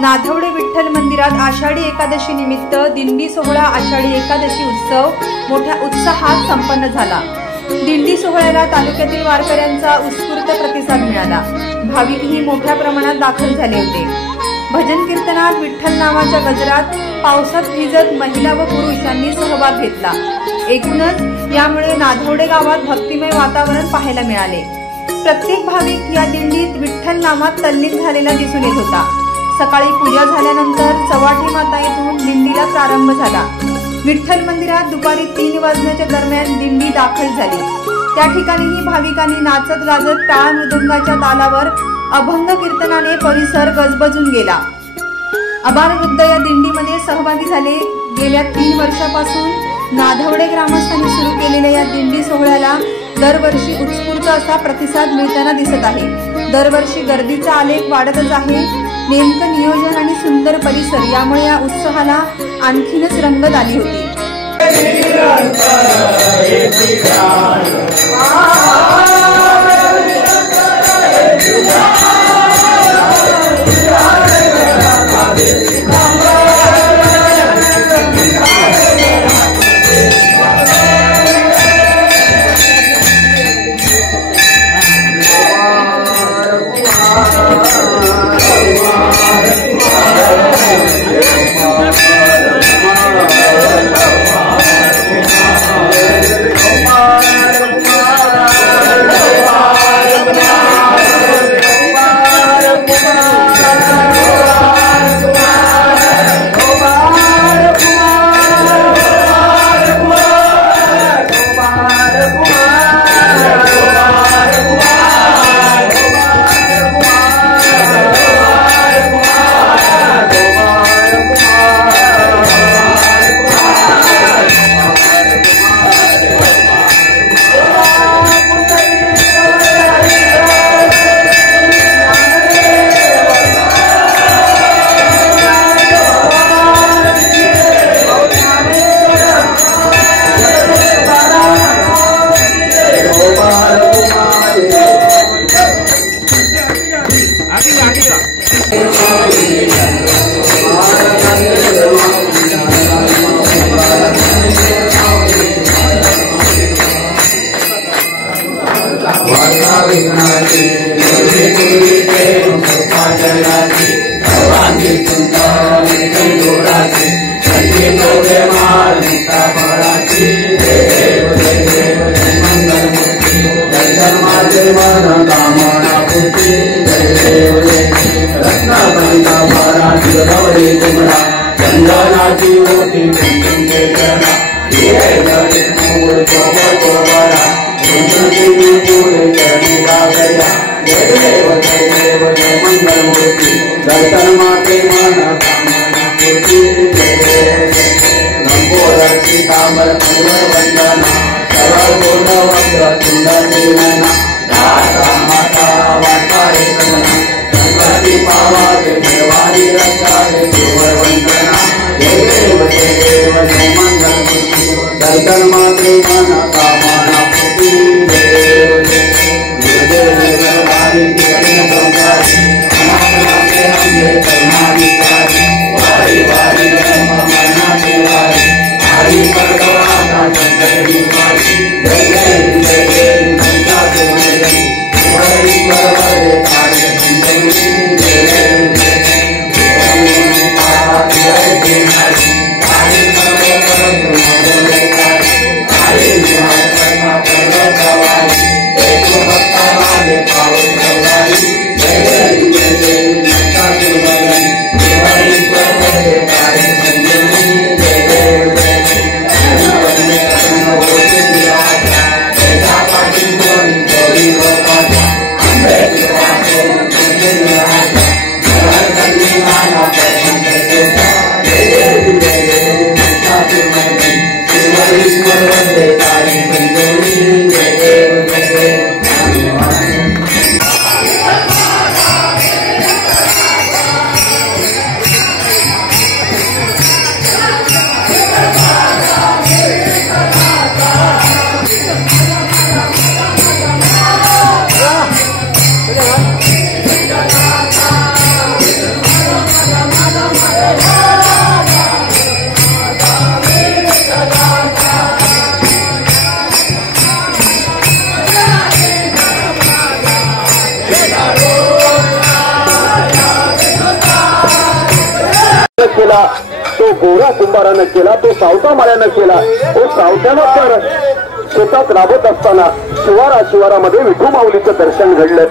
नाधवडे विठ्ठल मंदिरात आषाढी एकादशी निमित्त दिंडी सोहळा आषाढी एकादशी उत्सव मोठ्या उत्साहात संपन्न झाला। दिंडी सोहळ्याला तालुक्यातील वारकऱ्यांचा उत्स्फूर्त प्रतिसाद मिळाला। भाविकही मोठ्या प्रमाणात दाखल झाले होते। भजन कीर्तनात विठ्ठल नावाच्या गजरात पावसात भिजत महिला व पुरुष यांनी सहभाग घेतला। एकूणच यामुळे नाधवडे गावात भक्तिमय वातावरण पाहायला मिळाले। प्रत्येक भाविक या दिंडीत विठ्ठल नामात तल्लीन झालेला दिसून येत होता। सकाळी पूजा झाल्यानंतर चव्हाटी माता येथून दिंडीला प्रारंभ झाला। विठ्ठल मंदिरात दुपारी 3 वाजण्याच्या दरम्यान दिंडी दाखल झाली। त्या ठिकाणीही भाविकांनी नाचत गाजत टाळ मृदुंगाच्या तालावर अभंग कीर्तनाने परिसर गजबजून गेला। अबाल वृद्ध या दिंडीमध्ये सहभागी झाले। गेल्या 3 वर्षापासून नाधवडे ग्रामस्थांनी सुरू केलेल्या या दिंडी सोहळ्याला दरवर्षी उत्स्फूर्त असा प्रतिसाद मिळताना दिसत आहे। दरवर्षी गर्दीचा आलेख वाढतच आहे। नेमकं नियोजन आणि सुंदर परिसर यामुळे या उत्साहाला आणखीनच रंगत आली होती। केला तो गोरा कुंभारानं केला, तो सावता माळ्यानं केला. तो सावत्यानं तर शेतात राबत असताना शिवारामध्ये विठू माऊलीचं दर्शन घडलं.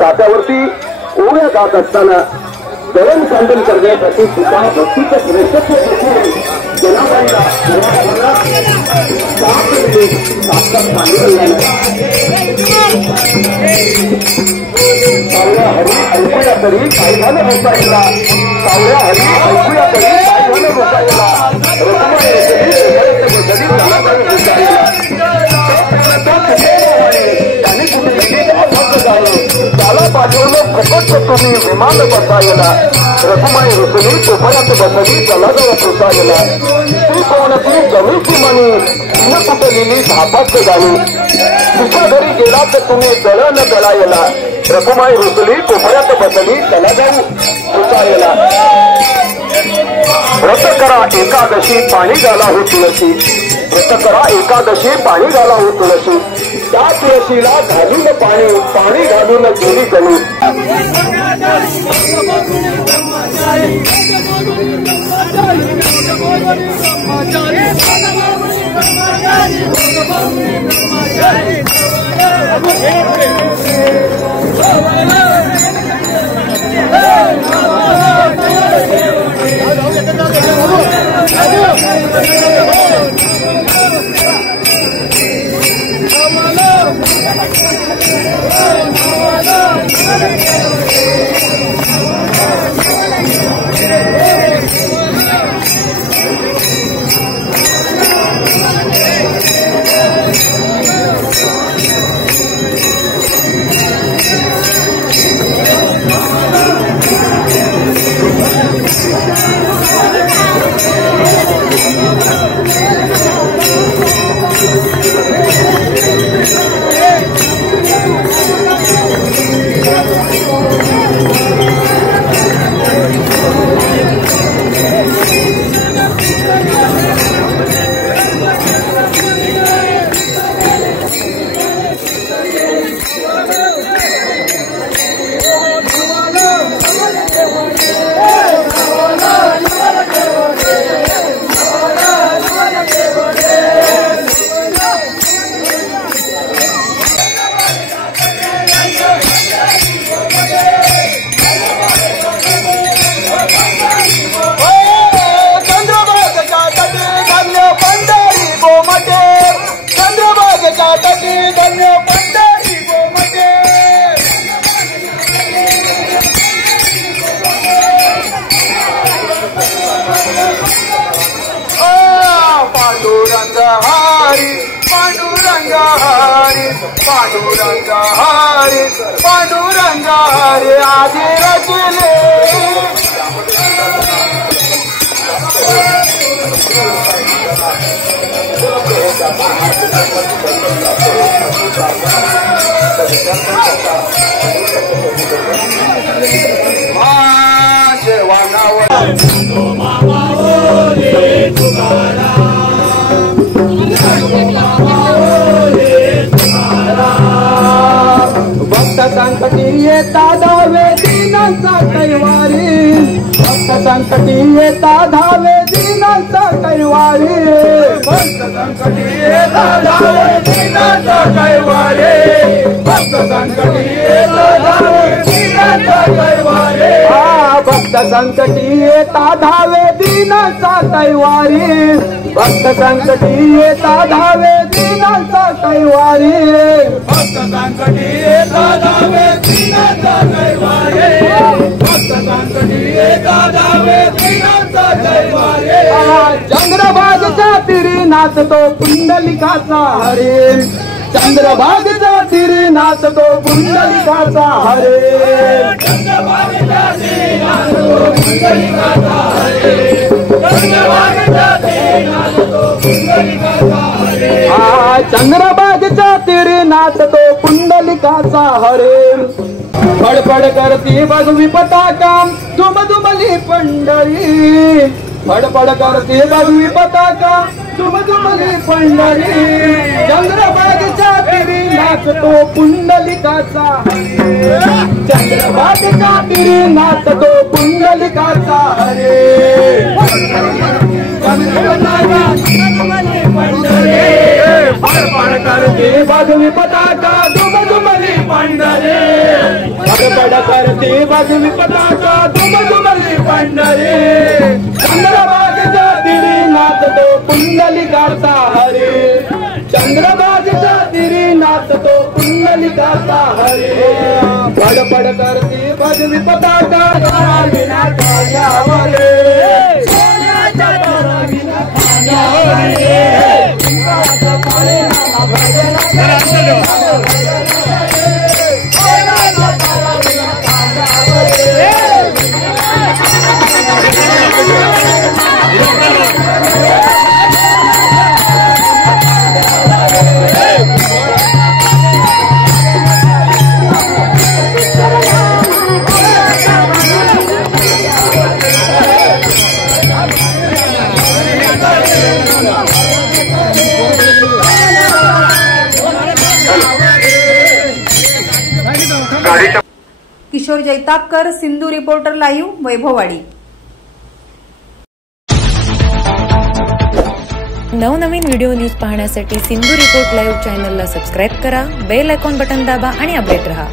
काट्यावरती ओव्या गात असताना दळण कांडण करण्यासाठी सुद्धा भक्तीचं श्रेष्ठत्व जनाबाईला सावळ्या हरी ऐकूया तरी काय झालं रोसाईला, सावळ्या हरी ऐकूया तरी काय झालं रोसाईला, त्याने कुठे त्याला पाठवलं फकट तुम्ही विमान बसायला. रखुमाई रुसली चोपड्यात बसली तलागावर पुसायला. ती कोणती जमीची मनी तिनं कुठे लिहिली धापात गाणी. तुझ्या घरी गेला तर तुम्ही दळण दळायला. रखुमाई रुसली चोपड्यात बसली तलागावर पुसायला. व्रत करा एकादशी पाणी घाला हो तुळशी. व्रत करा एकादशी पाणी घाला हो तुळशी. त्या तुळशीला घालून पाणी घालून गेली गणी. पांडुरंग हरी आधी रचले संकटी येता धावे दीनांचा कैवारी. भक्त संकटी येता धावे दीनांचा कैवारी. भक्त संकटी येता धावे दीनांचा कैवारी. भक्त संकटी येता धावे दीनांचा कैवारी. भक्त संकटी येता धावे दीनांचा कैवारी. भक्त संकटी येता धावे दीनांचा कैवारी. भक्त संकटी येता धावे दीनांचा कैवारी. भक्त संकटी येता धावे दीनांचा कैवारी. चंद्रभागच्या तिरी नाचतो पुंडलिकाचा हरे, चंद्रभागेच्या तीरी नाचतो पुंडलिकाचा हरे, चंद्रभागेच्या तीरी नाचतो पुंडलिकाचा हरे, चंद्रभागेच्या तीरी नाचतो पुंडलिकाचा हरे, चंद्रभागेच्या तीरी नाचतो पुंडलिकाचा हरे, फडफड करती भगवी पताका दुमदुमली पंढरी, फडफड करती भगवी पताका दुमदुमली पंढरी, चंद्रभागेच्या तीरी नाचतो पुंडलिकाचा हरे, चंद्रभागेच्या तीरी नाचतो पुंडलिकाचा हरे, फडफड करती भगवी पताका दुमदुमली पंढरी, फडफड करती भगवी पताका दुमदुमली पंढरी, चंद्रभागेच्या तीरी नाचतो पुंडलिकाचा हरे, चंद्रभागेच्या तीरी नाचतो पुंडलिकाचा हरे, फडफड करती भगवी पताका विना खाण्यावरे, सोन्याच्या विना खाण्यावरे, किशोर जैतापकर, सिंधू रिपोर्टर लाईव्ह, वैभववाडी। नवनवीन व्हिडिओ न्यूज पाहण्यासाठी सिंधू रिपोर्ट लाईव्ह चॅनलला सबस्क्राईब करा, बेल आयकॉन बटन दाबा आणि अपडेट रहा।